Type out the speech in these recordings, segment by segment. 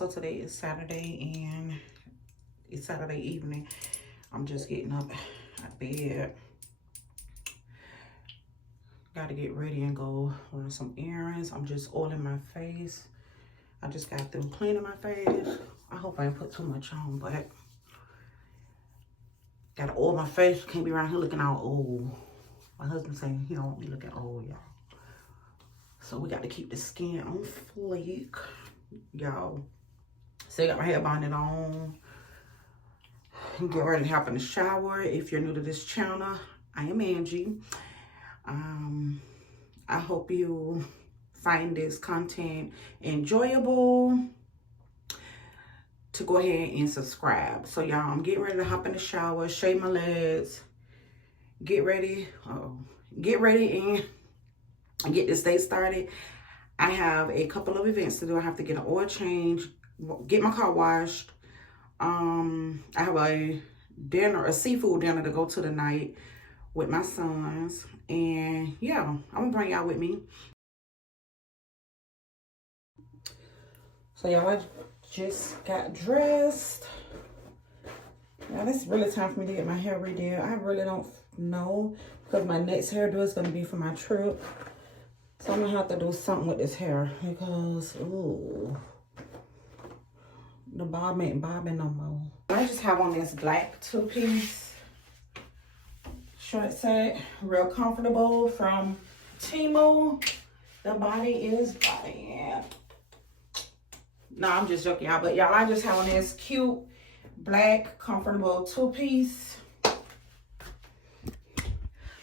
So today is Saturday and it's Saturday evening. I'm just getting up out of bed. Got to get ready and go run some errands. I'm just oiling my face. I just got through cleaning my face. I hope I didn't put too much on, but gotta oil my face. Can't be around here looking all old. My husband saying he don't want me looking old, y'all. So we got to keep the skin on fleek, y'all. So I got my hair bonnet on. Get ready to hop in the shower. If you're new to this channel, I am Angie. I hope you find this content enjoyable. To go ahead and subscribe. So y'all, I'm getting ready to hop in the shower, shave my legs, get ready and get this day started. I have a couple of events to do. I have to get an oil change, get my car washed. I have a seafood dinner to go to tonight with my sons. And yeah, I'm gonna bring y'all with me. So y'all, I just got dressed. Now it's really time for me to get my hair redid. I really don't know because my next hairdo is gonna be for my trip. So I'm gonna have to do something with this hair because, ooh, the bob ain't bobbing no more. I just have on this black two-piece short set, real comfortable from Tings. The body is bodying. No, I'm just joking, y'all. But y'all, I just have on this cute, black, comfortable two-piece.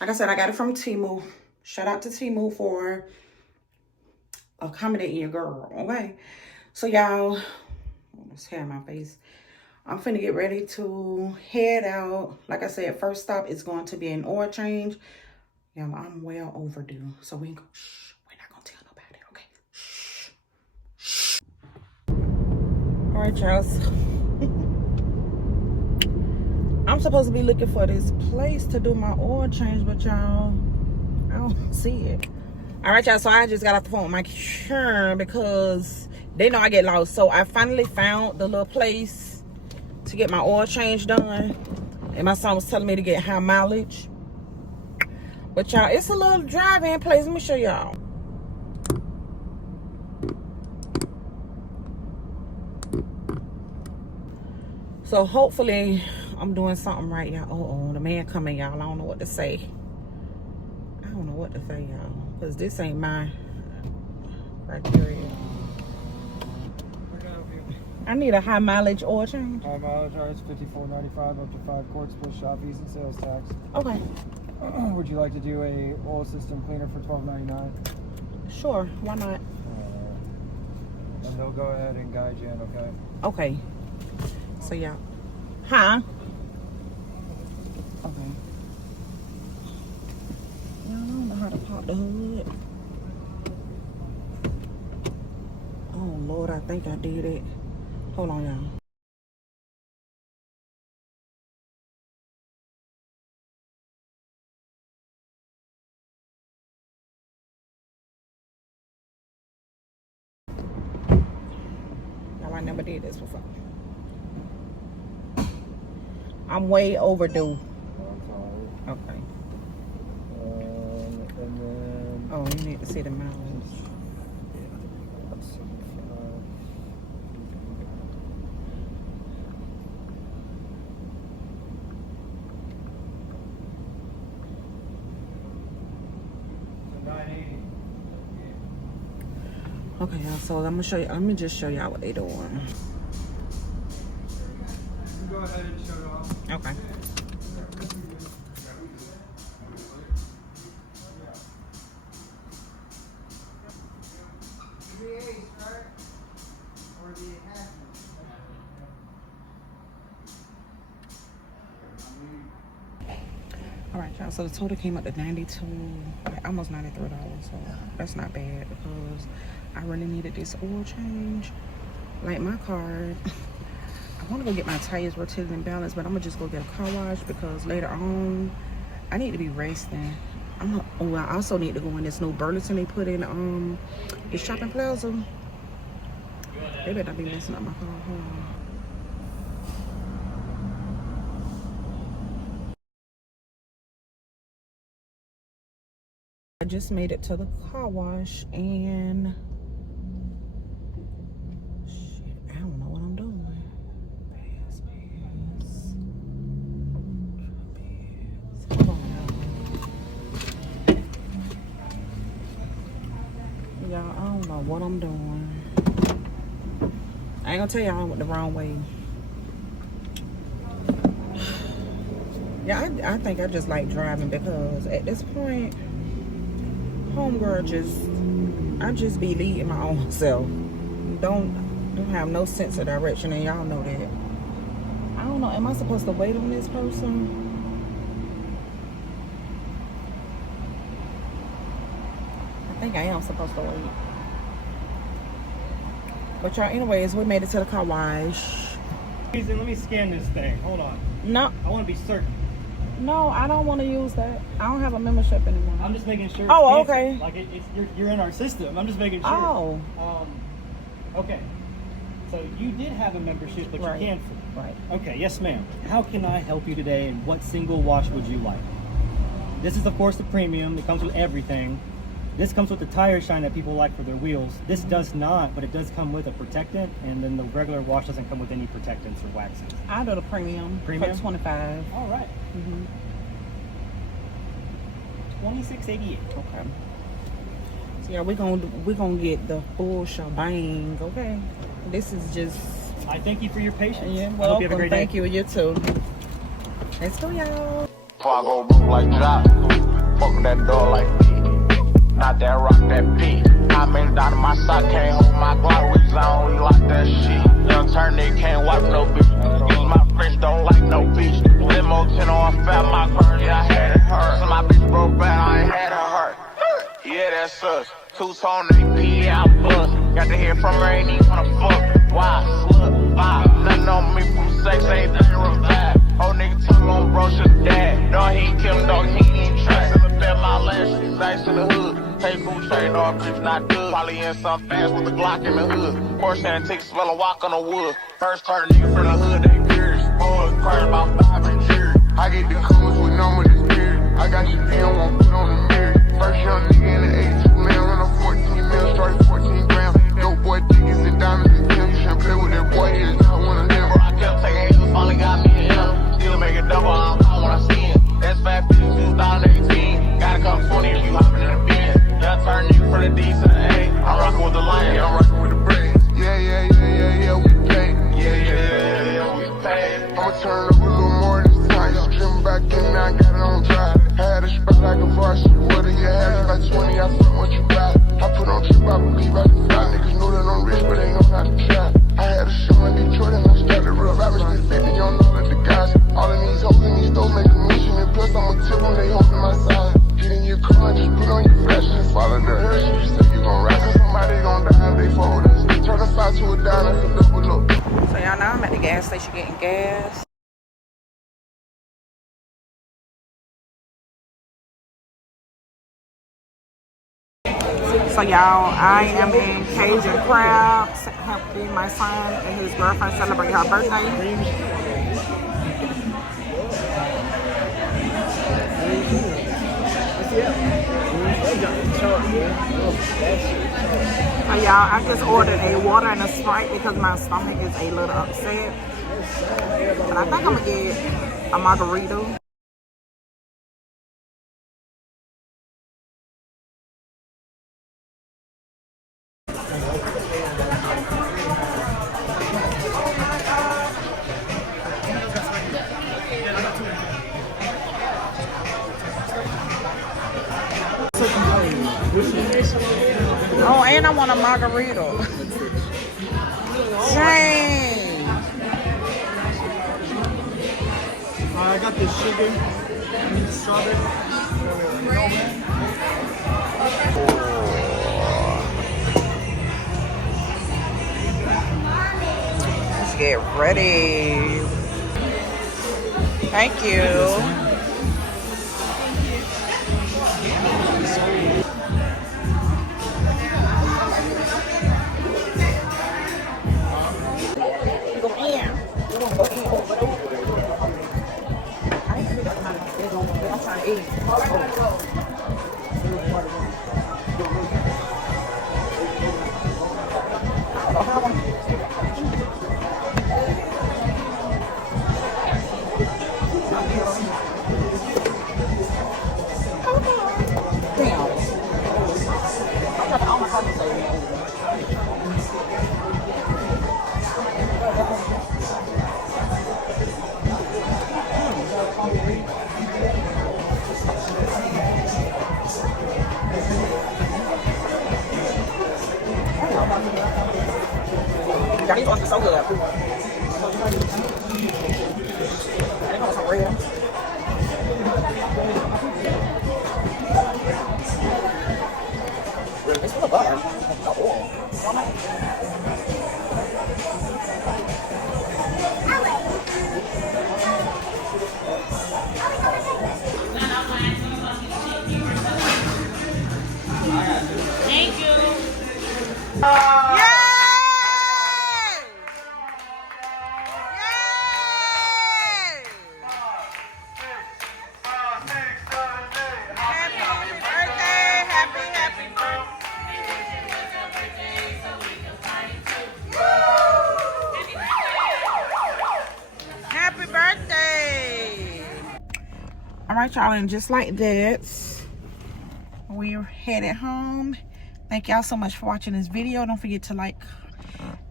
Like I said, I got it from Temu. Shout out to Temu for accommodating your girl, okay? So y'all, this hair in my face. I'm finna get ready to head out. Like I said, first stop is going to be an oil change. Y'all, I'm well overdue. So we ain't gonna, shh, we're not gonna tell nobody, okay? Shh, shh. All right, y'all. I'm supposed to be looking for this place to do my oil change, but y'all, I don't see it. All right, y'all, so I just got off the phone with my churn because they know I get lost. So I finally found the little place to get my oil change done. And my son was telling me to get high mileage. But y'all, it's a little drive-in place. Let me show y'all. So hopefully I'm doing something right, y'all. Oh, the man coming, y'all. I don't know what to say. I don't know what to say, y'all. Because this ain't my criteria. I need a high mileage oil change. High mileage is $54.95 up to 5 quarts plus shop fees and sales tax. Okay. Would you like to do a oil system cleaner for $12.99? Sure, why not? And they'll go ahead and guide you in, okay? Okay. So yeah. Huh? Okay. Yeah, I don't know how to pop the hood. Oh Lord, I think I did it. Hold on, y'all. Y'all, I never did this before. I'm way overdue. Okay. And then... Oh, you need to see the mileage. Okay, y'all, so I'm gonna show you. Let me just show y'all what they doing. Go ahead and shut it off. Okay. All right, y'all, so the total came up to $92, like almost $93, so that's not bad because I really needed this oil change. Like my car, I want to go get my tires rotated and balanced, but I'm gonna just go get a car wash because later on I need to be resting. I also need to go in this new Burlington they put in the shopping plaza. They better be messing up my phone. Hold on. I just made it to the car wash and shit, I don't know what I'm doing. Pass. Hold on, y'all. I don't know what I'm doing. I ain't gonna tell y'all I went the wrong way. Yeah, I think I just like driving because at this point, homegirl I just be leading my own self. Don't have no sense of direction, and y'all know that. I don't know. Am I supposed to wait on this person? I think I am supposed to wait. But y'all, anyways, we made it to the car wash. Let me scan this thing. Hold on. No. I want to be certain. No, I don't want to use that. I don't have a membership anymore. I'm just making sure. Oh, okay. Like you're in our system. I'm just making sure. Oh. Okay. So you did have a membership, but Right. you canceled. Right. Okay. Yes, ma'am. How can I help you today? And what single wash would you like? This is, of course, the premium. It comes with everything. This comes with the tire shine that people like for their wheels. This does not, but it does come with a protectant, and then the regular wash doesn't come with any protectants or waxes. I do the premium. Premium? For $25. All right. $26.88. Okay. So yeah, we're gonna get the full shebang. Okay. This is just. I thank you for your patience. Yeah. I hope you have a Welcome. great Thank day. you. You too. Let's go, y'all. Before I go broke like Jock, fuck that door like me. Not that rock, that P. I made it down to my sock, can't hold my Glock, reason I don't like that shit. Young turn, they can't wipe no bitch. Use my French, don't like no bitch. Limo 10 on fat, my car, yeah, I had it hurt. So my bitch broke bad, I ain't had it hurt. Yeah, that's us. Two-tone, they pee, yeah, I bust. Got to hear from her, ain't even wanna fuck. Why? Slut, vibe. Nothing on me from sex, ain't nothing revive. Old nigga told on bro, should've died. No, he ain't kill him, dog, he ain't try. Still a bet my last shit, nice in the hood. Hey, cool trade, dog, bitch, not good. Probably in some fast with a Glock in the hood. Porsche and take smell and walk on the wood. First turn nigga from the hood, they curious. Boy, crying about 5 and cheers. I get the coolest with number this period. I got you being one put on the mirror. First young nigga in the 82 man, run a 14 mil, started 14 grams. Dope boy, tickets and diamonds and Tim. You shouldn't play with that boy, he is not one of them. Bro, I kept taking hits, finally got me a M. Still make it double, I don't wanna see it. That's 550, 2018. Gotta come 20 if you hopping in the bin. Yeah, turn nigga from the D to the A. I'm rocking with the lion, I'm rocking with the braids. Yeah, we paid. Yeah, we paid. I'ma turn up a little more this time. Used to trim back in, now I got it on dry. Had a spot like a varsity. What do you have? Like 20, I fuck what you got. I put on trip, I believe I can fly. Niggas know that I'm rich, but they know how to try. I had a show in Detroit and I started real rappers. They 50 on all of the guys. All of these hoes in these stores make a mission. And plus, I'ma tip them, they holding my side. Get in your car and just put on your fashion and follow the hearse. You say you gon' rap and somebody gon' die if they fold us. Turn a 5 to a dime, that's a double up. So y'all, now I'm at the gas station getting gas. So y'all, I am in Cajun Crabs, helping my son and his girlfriend celebrate her birthday. So y'all, I just ordered a water and a Sprite because my stomach is a little upset. And I think I'm gonna get a margarita. Oh, and I want a margarita. Dang. I got the sugar, strawberry. Let's get ready. Thank you. Y'all, these ones are so good. They want some real. It's full of butter. Thank you. Yay! Happy birthday! All right, y'all, and just like that, we're headed home. Thank y'all so much for watching this video. Don't forget to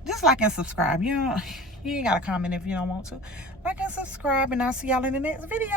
just like and subscribe. You ain't gotta comment if you don't want to. Like and subscribe, and I'll see y'all in the next video.